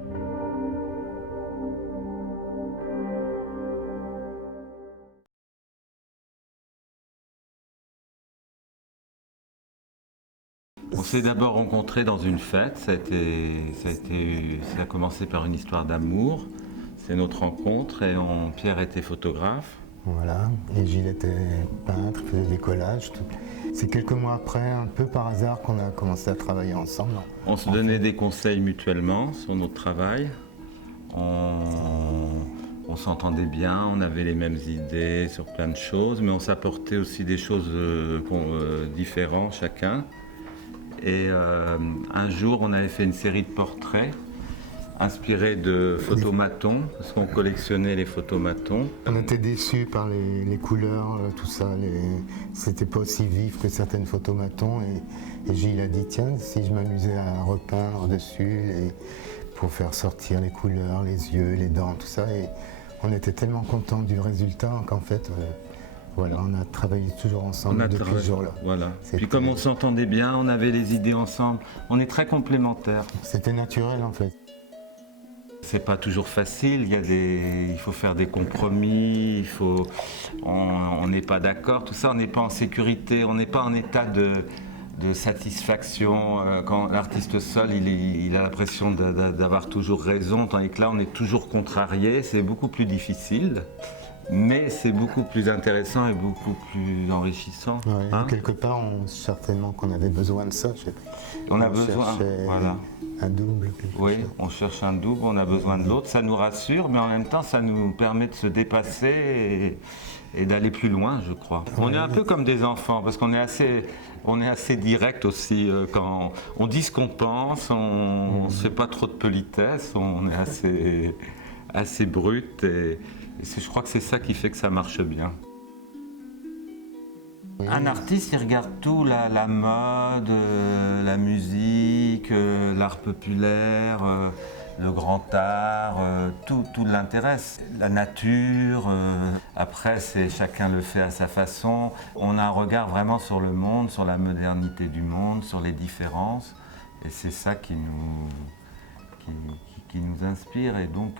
On s'est d'abord rencontrés dans une fête, ça a commencé par une histoire d'amour, c'est notre rencontre et Pierre était photographe. Voilà, et Gilles était peintre, faisait des collages. C'est quelques mois après, un peu par hasard, qu'on a commencé à travailler ensemble. On se donnait des conseils mutuellement sur notre travail. On s'entendait bien, on avait les mêmes idées sur plein de choses, mais on s'apportait aussi des choses différentes chacun. Et un jour, on avait fait une série de portraits inspirés de photomatons, parce qu'on collectionnait les photomatons. On était déçus par les couleurs, tout ça. C'était pas aussi vif que certaines photomatons. Et Gilles a dit, tiens, si je m'amusais à repeindre dessus pour faire sortir les couleurs, les yeux, les dents, tout ça. Et on était tellement contents du résultat qu'en fait, voilà, on a travaillé toujours ensemble depuis ce jour-là. Voilà. Puis comme on s'entendait bien, on avait les idées ensemble, on est très complémentaires. C'était naturel en fait. C'est pas toujours facile, il faut faire des compromis, on n'est pas d'accord, tout ça, on n'est pas en sécurité, on n'est pas en état de satisfaction. Quand l'artiste seul, il a l'impression d'avoir toujours raison, tandis que là, on est toujours contrarié, c'est beaucoup plus difficile. Mais c'est beaucoup plus intéressant et beaucoup plus enrichissant. Ouais, quelque part, certainement qu'on avait besoin de ça. On a besoin, voilà. Un double. Oui, on cherche un double, on a besoin de l'autre. Ça nous rassure, mais en même temps, ça nous permet de se dépasser et d'aller plus loin, je crois. Ouais. On est un peu comme des enfants, parce qu'on est assez direct aussi. Quand on dit ce qu'on pense, on ne se fait pas trop de politesse, on est assez brut. Et je crois que c'est ça qui fait que ça marche bien. Un artiste, il regarde tout, la mode, la musique, l'art populaire, le grand art, tout l'intéresse. La nature, après, chacun le fait à sa façon. On a un regard vraiment sur le monde, sur la modernité du monde, sur les différences. Et c'est ça qui nous inspire. Et donc,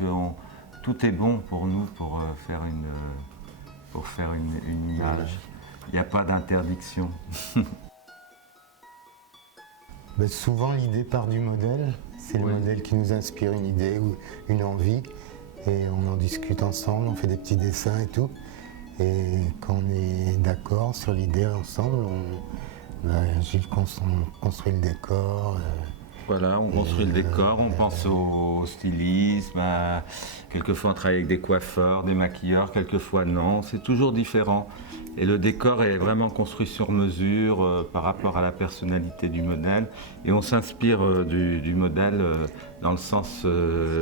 tout est bon pour nous pour faire une image. Il n'y a pas d'interdiction. Ben souvent, l'idée part du modèle. C'est le modèle qui nous inspire une idée ou une envie. Et on en discute ensemble, on fait des petits dessins et tout. Et quand on est d'accord sur l'idée ensemble, Gilles construit le décor. Voilà, on construit le décor, on pense au stylisme, quelquefois on travaille avec des coiffeurs, des maquilleurs, quelquefois non, c'est toujours différent. Et le décor est vraiment construit sur mesure par rapport à la personnalité du modèle. Et on s'inspire du modèle dans le sens,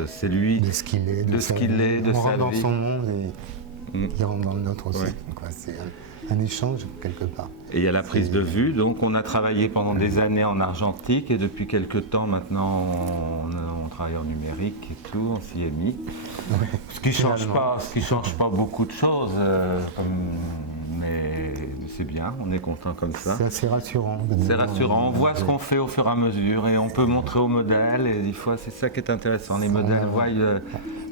c'est lui, de ce qu'il est, de sa vie. On rentre dans son monde et il rentre dans le nôtre aussi. Ouais. C'est un échange quelque part. Et il y a la prise de vue, donc on a travaillé pendant des années en argentique et depuis quelques temps maintenant on travaille en numérique et tout, on s'y est mis. Ouais, ce qui change pas beaucoup de choses, mais c'est bien, on est content comme ça. C'est assez rassurant. C'est rassurant, on voit ce qu'on fait au fur et à mesure et on peut montrer au modèle et des fois c'est ça qui est intéressant, les modèles voient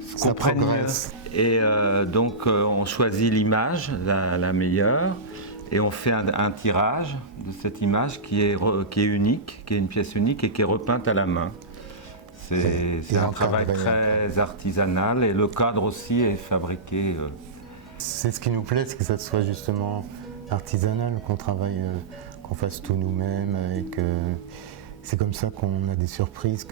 ce qu'on progresse. Et donc on choisit l'image, la meilleure. Et on fait un tirage de cette image qui est unique, qui est une pièce unique et qui est repeinte à la main. C'est un travail très artisanal et le cadre aussi est fabriqué. C'est ce qui nous plaît, c'est que ça soit justement artisanal, qu'on travaille, qu'on fasse tout nous-mêmes et que c'est comme ça qu'on a des surprises.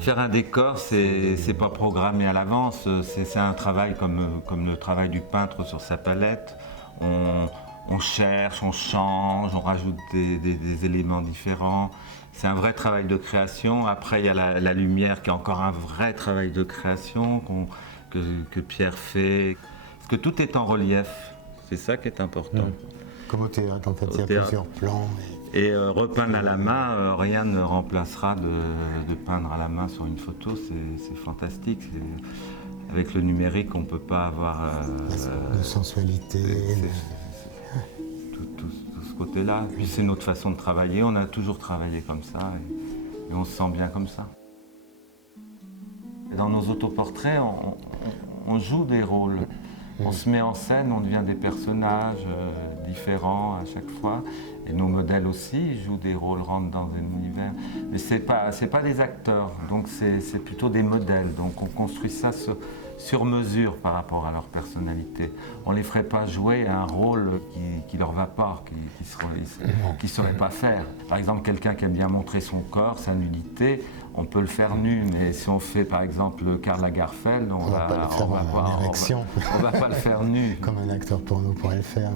Faire un décor, c'est pas programmé à l'avance, c'est un travail comme le travail du peintre sur sa palette. On cherche, on change, on rajoute des éléments différents. C'est un vrai travail de création. Après, il y a la lumière qui est encore un vrai travail de création que Pierre fait. Parce que tout est en relief. C'est ça qui est important. Comme au théâtre, en fait, il y a plusieurs plans. Et repeindre à la main, rien ne remplacera de peindre à la main sur une photo. C'est fantastique. Avec le numérique, on ne peut pas avoir... de sensualité. Tout ce côté-là. Puis c'est notre façon de travailler. On a toujours travaillé comme ça et on se sent bien comme ça. Dans nos autoportraits, on joue des rôles. On se met en scène, on devient des personnages différents à chaque fois. Et nos modèles aussi jouent des rôles, rentrent dans un univers. Mais c'est pas des acteurs, donc c'est plutôt des modèles. Donc on construit ça sur mesure par rapport à leur personnalité. On ne les ferait pas jouer un rôle qui leur va pas, qu'ils ne sauraient pas faire. Par exemple, quelqu'un qui aime bien montrer son corps, sa nudité, on peut le faire nu, mais si on fait par exemple Karl Lagerfeld, on va pas le faire en érection. On va pas le faire nu. Comme un acteur porno pourrait le faire.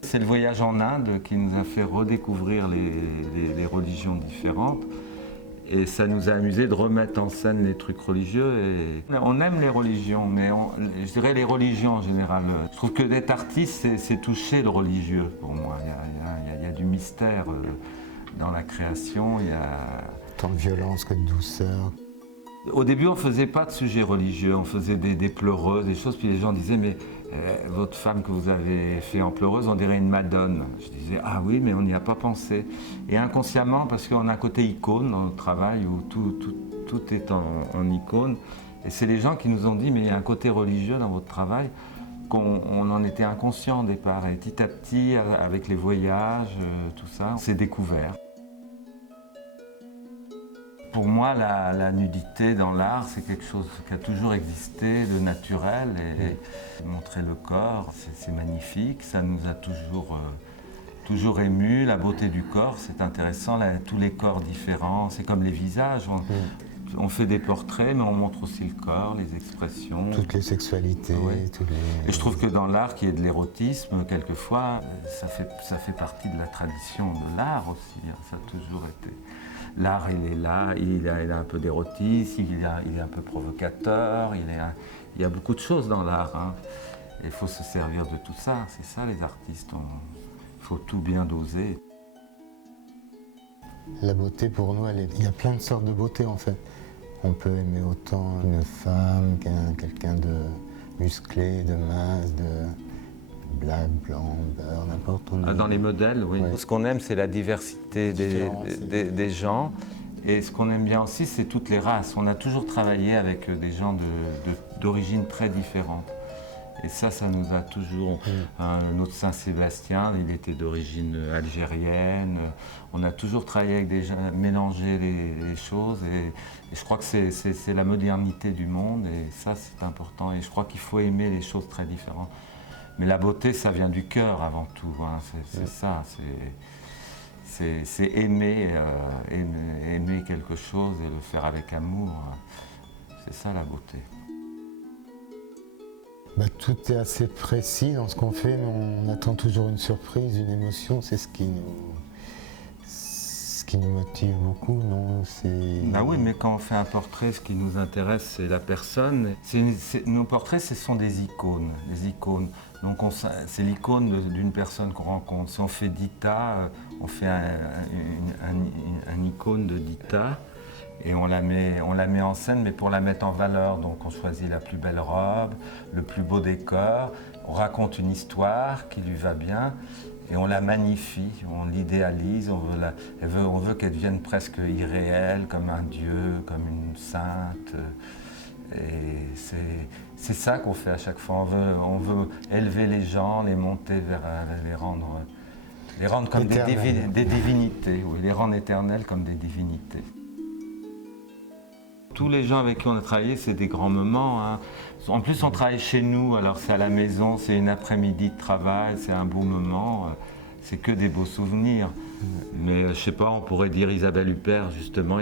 C'est le voyage en Inde qui nous a fait redécouvrir les religions différentes. Et ça nous a amusé de remettre en scène les trucs religieux. Et on aime les religions, mais je dirais les religions en général. Je trouve que d'être artiste, c'est toucher le religieux pour moi. Il y a du mystère dans la création. Il y a tant de violence que de douceur. Au début, on ne faisait pas de sujets religieux, on faisait des pleureuses, des choses, puis les gens disaient « mais votre femme que vous avez fait en pleureuse, on dirait une madone ». Je disais « ah oui, mais on n'y a pas pensé ». Et inconsciemment, parce qu'on a un côté icône dans notre travail, où tout est en icône, et c'est les gens qui nous ont dit « mais il y a un côté religieux dans votre travail ». On en était inconscient au départ, et petit à petit, avec les voyages, tout ça, on s'est découvert. Pour moi, la nudité dans l'art, c'est quelque chose qui a toujours existé, de naturel, et montrer le corps, c'est magnifique, ça nous a toujours ému. La beauté du corps, c'est intéressant, tous les corps différents, c'est comme les visages. On fait des portraits, mais on montre aussi le corps, les expressions. Toutes les sexualités. Oui. Et je trouve que dans l'art, qu'il y ait de l'érotisme, quelquefois, ça fait partie de la tradition de l'art aussi, hein, ça a toujours été. L'art, il est là, il a un peu d'érotisme, il est un peu provocateur, il y a beaucoup de choses dans l'art. Hein. Il faut se servir de tout ça, c'est ça les artistes, il faut tout bien doser. La beauté pour nous, il y a plein de sortes de beauté en fait. On peut aimer autant une femme qu'un quelqu'un de musclé, de mince, de black, blanc, beurre, n'importe où. Dans les modèles, oui. Ouais. Ce qu'on aime, c'est la diversité des gens. Et ce qu'on aime bien aussi, c'est toutes les races. On a toujours travaillé avec des gens d'origines très différentes. Et ça nous a toujours... Notre Saint-Sébastien, il était d'origine algérienne. On a toujours travaillé avec des gens, mélangé les choses. Et je crois que c'est la modernité du monde. Et ça, c'est important. Et je crois qu'il faut aimer les choses très différentes. Mais la beauté, ça vient du cœur avant tout. Hein. C'est ça. C'est aimer quelque chose et le faire avec amour. C'est ça la beauté. Tout est assez précis dans ce qu'on fait, mais on attend toujours une surprise, une émotion. C'est ce qui nous motive beaucoup, non? Oui, mais quand on fait un portrait, ce qui nous intéresse, c'est la personne. Nos portraits, ce sont des icônes. Donc c'est l'icône d'une personne qu'on rencontre. Si on fait Dita, on fait un icône de Dita. Et on la met en scène, mais pour la mettre en valeur. Donc on choisit la plus belle robe, le plus beau décor, on raconte une histoire qui lui va bien et on la magnifie, on l'idéalise, on veut qu'elle devienne presque irréelle, comme un dieu, comme une sainte. Et c'est ça qu'on fait à chaque fois. On veut élever les gens, les monter vers, les rendre comme des divinités, oui, les rendre éternels comme des divinités. Tous les gens avec qui on a travaillé, c'est des grands moments. Hein. En plus, on travaille chez nous, alors c'est à la maison, c'est une après-midi de travail, c'est un beau moment, c'est que des beaux souvenirs. Mais je sais pas, on pourrait dire Isabelle Huppert, justement,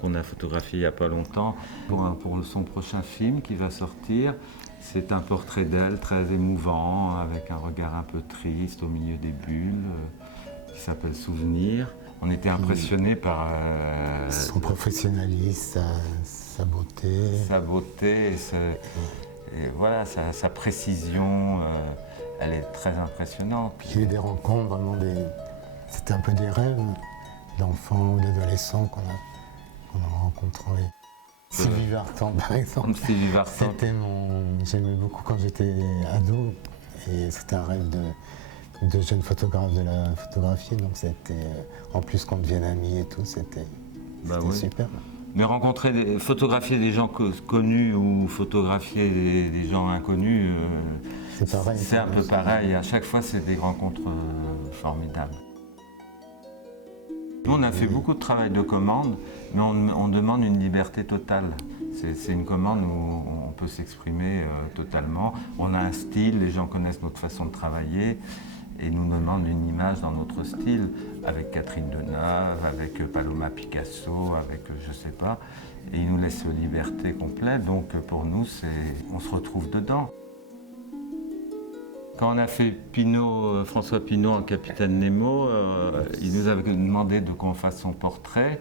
qu'on a photographié il n'y a pas longtemps, pour son prochain film qui va sortir. C'est un portrait d'elle très émouvant, avec un regard un peu triste au milieu des bulles, qui s'appelle Souvenir. On était impressionnés par... son professionnalisme, sa beauté. Sa beauté, et voilà, sa précision, elle est très impressionnante. Il y a eu des rencontres, vraiment c'était un peu des rêves d'enfants ou d'adolescents qu'on a rencontrés. Sylvie Vartan, par exemple. Sylvie Vartan. J'aimais beaucoup quand j'étais ado, et c'était un rêve de jeunes photographes de la photographier, donc c'était, en plus qu'on devienne amis et tout, c'était super. Mais photographier des gens connus ou photographier des gens inconnus, c'est pareil. C'est un peu pareil. À chaque fois, c'est des rencontres formidables. Nous, on a fait beaucoup de travail de commande, mais on demande une liberté totale. C'est une commande où on peut s'exprimer totalement. On a un style, les gens connaissent notre façon de travailler et nous demandent une image dans notre style, avec Catherine Deneuve, avec Paloma Picasso, avec je sais pas. Et ils nous laissent liberté complète, donc pour nous, on se retrouve dedans. Quand on a fait François Pinault en Capitaine Nemo, il nous avait demandé qu'on fasse son portrait.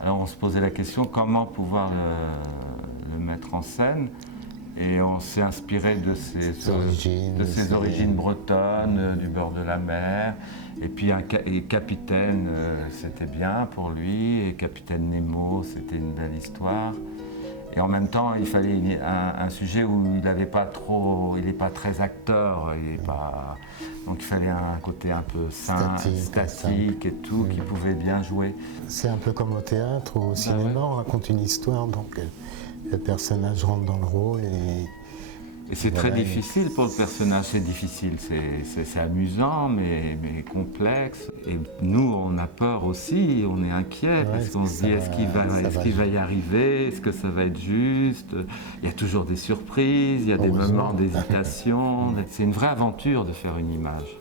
Alors on se posait la question comment pouvoir le mettre en scène. Et on s'est inspiré de ses origines bretonnes, du bord de la mer. Et puis Capitaine, c'était bien pour lui. Et Capitaine Nemo, c'était une belle histoire. Et en même temps, il fallait un sujet où il n'est pas très acteur, donc il fallait un côté un peu statique et tout, qui pouvait bien jouer. C'est un peu comme au théâtre ou au cinéma, on raconte une histoire, donc le personnage rentre dans le rôle et c'est très difficile pour le personnage, c'est difficile, c'est amusant mais complexe. Et nous, on a peur aussi, on est inquiet parce qu'on se dit est-ce qu'il va y arriver, est-ce que ça va être juste. Il y a toujours des surprises, il y a des moments d'hésitation. C'est une vraie aventure de faire une image.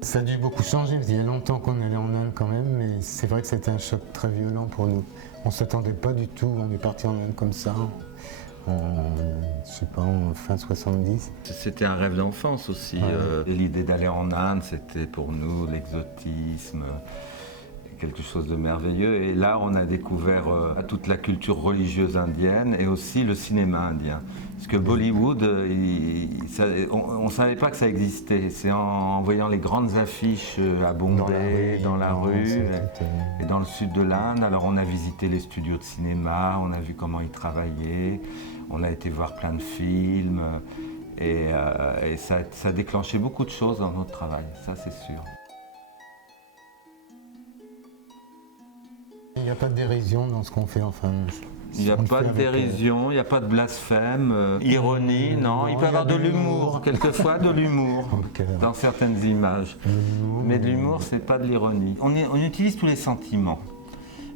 Ça a dû beaucoup changer, parce qu'il y a longtemps qu'on allait en Inde quand même, mais c'est vrai que c'était un choc très violent pour nous. On ne s'attendait pas du tout, on est parti en Inde comme ça. Je sais pas, en fin 70. C'était un rêve d'enfance aussi. Et l'idée d'aller en Inde, c'était pour nous l'exotisme, quelque chose de merveilleux. Et là, on a découvert toute la culture religieuse indienne et aussi le cinéma indien. Parce que Bollywood, on ne savait pas que ça existait. C'est en voyant les grandes affiches à Bombay, dans la rue, et dans le sud de l'Inde. Alors on a visité les studios de cinéma, on a vu comment ils travaillaient, on a été voir plein de films. Et ça a déclenché beaucoup de choses dans notre travail, ça c'est sûr. Il n'y a pas de dérision dans ce qu'on fait, enfin. Il n'y a pas de dérision, il n'y a pas de blasphème, ironie, non. Il peut y avoir de l'humour, quelquefois de l'humour, dans certaines images. Mais de l'humour, c'est pas de l'ironie. On utilise tous les sentiments.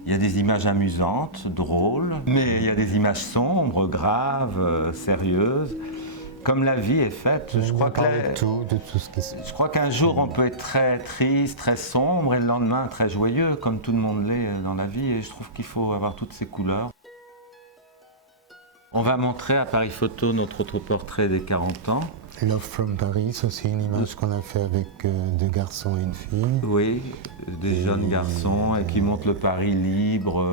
Il y a des images amusantes, drôles, mais il y a des images sombres, graves, sérieuses. Comme la vie est faite, je crois qu'un jour on peut être très triste, très sombre, et le lendemain très joyeux, comme tout le monde l'est dans la vie, et je trouve qu'il faut avoir toutes ces couleurs. On va montrer à Paris Photo notre autoportrait des 40 ans. Love from Paris, c'est aussi une image qu'on a fait avec deux garçons et une fille. Oui, des jeunes garçons et qui montrent le Paris libre,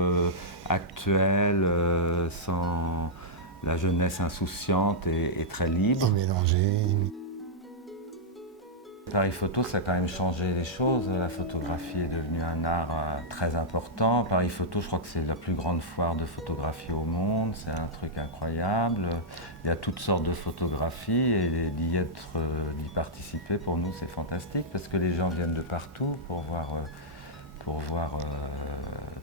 actuel, sans la jeunesse insouciante et très libre. Et mélangée. Paris Photo, ça a quand même changé les choses. La photographie est devenue un art très important. Paris Photo, je crois que c'est la plus grande foire de photographie au monde. C'est un truc incroyable. Il y a toutes sortes de photographies et d'y participer, pour nous, c'est fantastique parce que les gens viennent de partout pour voir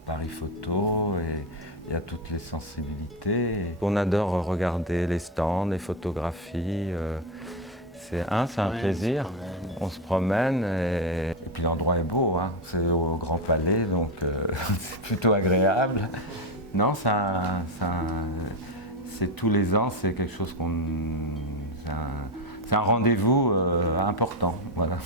Paris Photo. Et il y a toutes les sensibilités. On adore regarder les stands, les photographies. C'est un plaisir, on se promène et puis l'endroit est beau, hein. C'est au Grand Palais, donc c'est plutôt agréable. Non, c'est tous les ans, c'est quelque chose c'est un rendez-vous important, voilà.